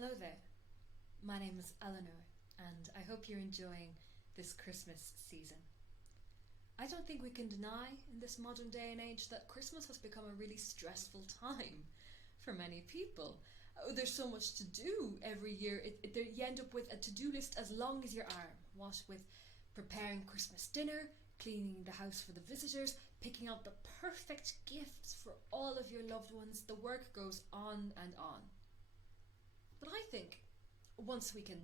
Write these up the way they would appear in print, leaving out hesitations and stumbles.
Hello there, my name is Eleanor and I hope you're enjoying this Christmas season. I don't think we can deny in this modern day and age that Christmas has become a really stressful time for many people. There's so much to do every year. You end up with a to-do list as long as your arm, what with preparing Christmas dinner, cleaning the house for the visitors, picking out the perfect gifts for all of your loved ones. The work goes on and on. But I think once we can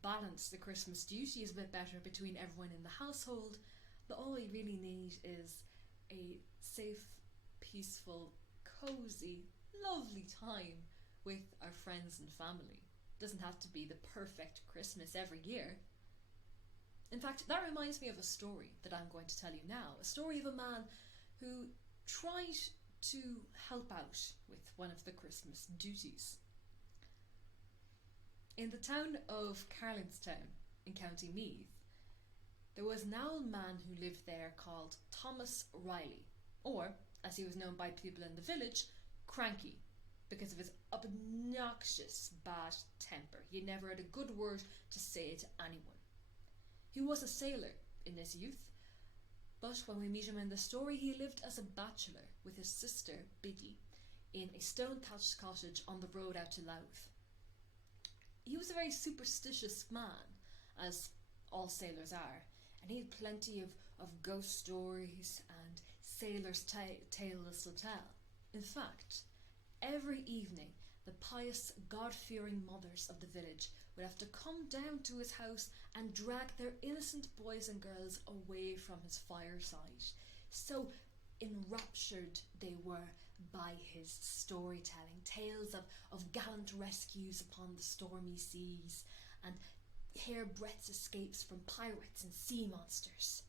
balance the Christmas duties a bit better between everyone in the household, that all we really need is a safe, peaceful, cosy, lovely time with our friends and family. It doesn't have to be the perfect Christmas every year. In fact, that reminds me of a story that I'm going to tell you now. A story of a man who tried to help out with one of the Christmas duties. In the town of Carlanstown in County Meath, there was an old man who lived there called Thomas Reilly, or, as he was known by people in the village, Cranky, because of his obnoxious bad temper. He never had a good word to say to anyone. He was a sailor in his youth, but when we meet him in the story, he lived as a bachelor with his sister Biddy in a stone-thatched cottage on the road out to Louth. He was a very superstitious man, as all sailors are, and he had plenty of ghost stories and sailors' tales to tell. In fact, every evening the pious, God-fearing mothers of the village would have to come down to his house and drag their innocent boys and girls away from his fireside. So enraptured they were by his storytelling, tales of gallant rescues upon the stormy seas and hairbreadth escapes from pirates and sea monsters.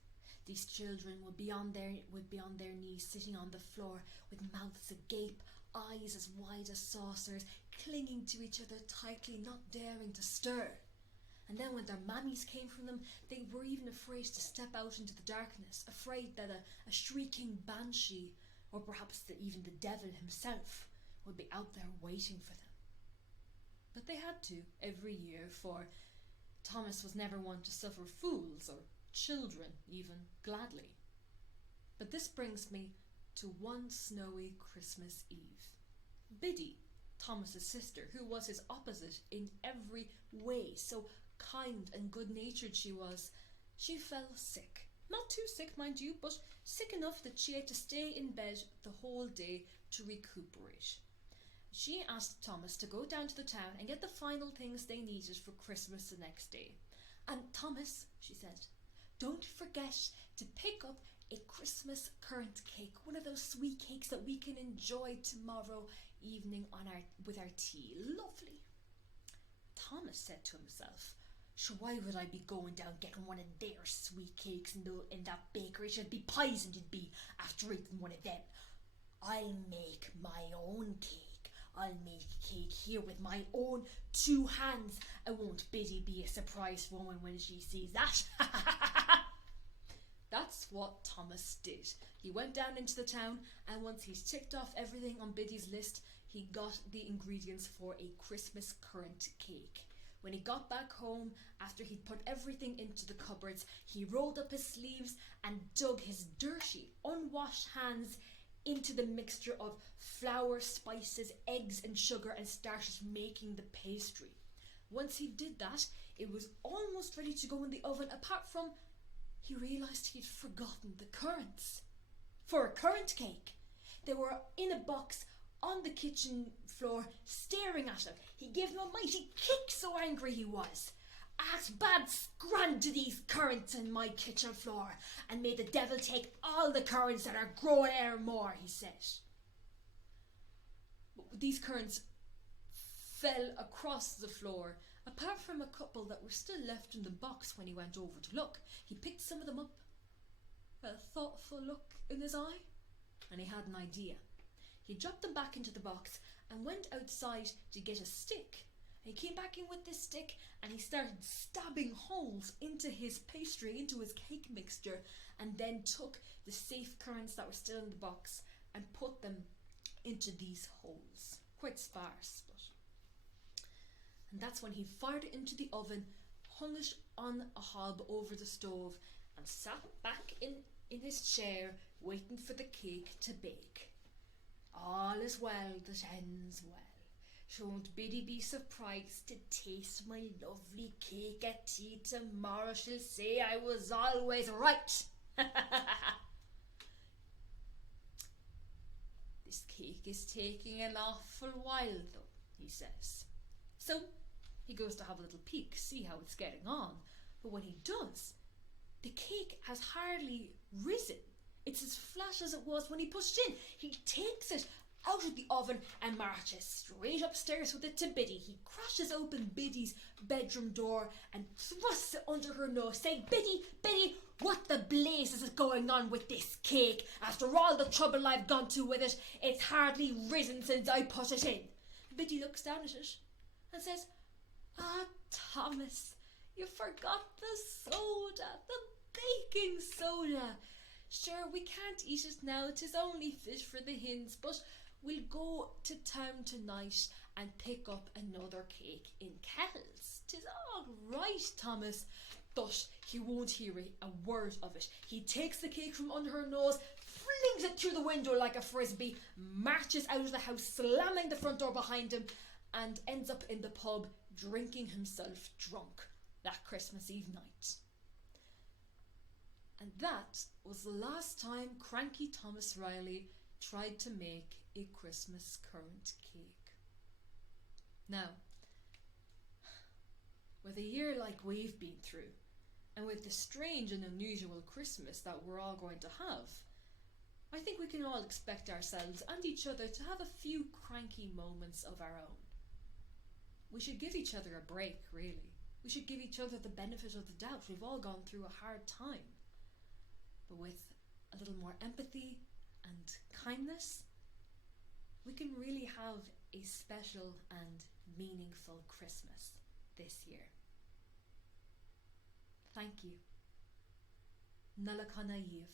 These children would be on their knees, sitting on the floor with mouths agape, eyes as wide as saucers, clinging to each other tightly, not daring to stir. And then when their mammies came from them, they were even afraid to step out into the darkness, afraid that a shrieking banshee, or perhaps even the devil himself, would be out there waiting for them. But they had to every year, for Thomas was never one to suffer fools, or children even, gladly. But this brings me to one snowy Christmas Eve. Biddy, Thomas's sister, who was his opposite in every way, so kind and good-natured she was, she fell sick. Not too sick, mind you, but sick enough that she had to stay in bed the whole day to recuperate. She asked Thomas to go down to the town and get the final things they needed for Christmas the next day. And Thomas, she said, don't forget to pick up a Christmas currant cake, one of those sweet cakes that we can enjoy tomorrow evening with our tea. Lovely. Thomas said to himself, sure, why would I be going down getting one of their sweet cakes in that bakery? It'd be poisoned, it'd be, after eating one of them. I'll make my own cake. I'll make a cake here with my own 2 hands. And won't Biddy be a surprised woman when she sees that? That's what Thomas did. He went down into the town, and once he's ticked off everything on Biddy's list, he got the ingredients for a Christmas currant cake. When he got back home, after he'd put everything into the cupboards, he rolled up his sleeves and dug his dirty, unwashed hands into the mixture of flour, spices, eggs and sugar and started making the pastry. Once he did that, it was almost ready to go in the oven, apart from he realised he'd forgotten the currants. For a currant cake, they were in a box on the kitchen floor, staring at him. He gave them a mighty kick, so angry he was. Ask bad scran to these currants in my kitchen floor, and may the devil take all the currants that are growing e'er more, he said. These currants fell across the floor, apart from a couple that were still left in the box when he went over to look. He picked some of them up, a thoughtful look in his eye, and he had an idea. He dropped them back into the box and went outside to get a stick. He came back in with this stick and he started stabbing holes into his pastry, into his cake mixture, and then took the safe currants that were still in the box and put them into these holes. Quite sparse, but And that's when he fired it into the oven, hung it on a hob over the stove, and sat back in his chair, waiting for the cake to bake. All is well that ends well. Shan't Biddy be surprised to taste my lovely cake at tea tomorrow? She'll say I was always right. This cake is taking an awful while though, he says. So he goes to have a little peek, see how it's getting on. But when he does, the cake has hardly risen. It's as flat as it was when he pushed in. He takes it out of the oven and marches straight upstairs with it to Biddy. He crashes open Biddy's bedroom door and thrusts it under her nose, saying, Biddy, Biddy, what the blazes is going on with this cake? After all the trouble I've gone to with it, it's hardly risen since I put it in. Biddy looks down at it and says, Thomas, you forgot the soda, the baking soda. Sure, we can't eat it now, 'tis only fit for the hens, but we'll go to town tonight and pick up another cake in kettles. 'Tis all right, Thomas. But he won't hear a word of it. He takes the cake from under her nose, flings it through the window like a frisbee, marches out of the house, slamming the front door behind him, and ends up in the pub drinking himself drunk that Christmas Eve night. And that was the last time Cranky Thomas Reilly tried to make a Christmas currant cake. Now, with a year like we've been through, and with the strange and unusual Christmas that we're all going to have, I think we can all expect ourselves and each other to have a few cranky moments of our own. We should give each other a break, really. We should give each other the benefit of the doubt. We've all gone through a hard time. But with a little more empathy and kindness, we can really have a special and meaningful Christmas this year. Thank you. Nalakana Yiv.